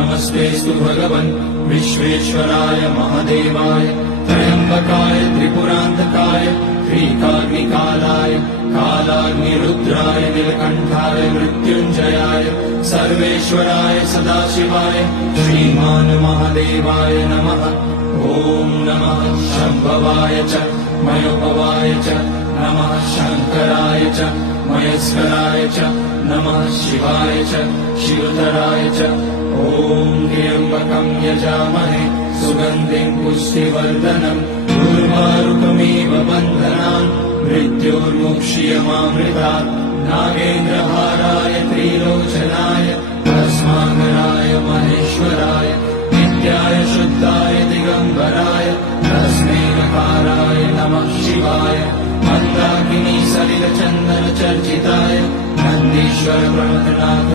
नमस्तेस्तु भगवन् विश्वेश्वराय महादेवाय त्र्यम्बकाय त्रिपुरान्तकाय त्रिकाग्निकालाय कालाग्निरुद्राय नीलकण्ठाय मृत्युञ्जयाय सर्वेश्वराय सदाशिवाय श्रीमान् महादेवाय नमः। ॐ नमः शम्भवाय च मयोपवाय च नमः शङ्कराय च मयस्कराय च नमः शिवाय च शिवतराय च। ॐ त्र्यम्बकं यजामहे सुगन्धिं पुष्टिवर्धनम् उर्वारुकमिव बन्धनान् मृत्योर्मुक्ष्यमामृतात्। नागेन्द्रहाराय त्रिलोचनाय भस्माकराय महेश्वराय नित्याय शुद्धाय दिगम्बराय तस्मै नकाराय नमः शिवाय। मन्दाकिनी सलिलचन्दन चर्चिताय नन्दीश्वर प्रणतनाथ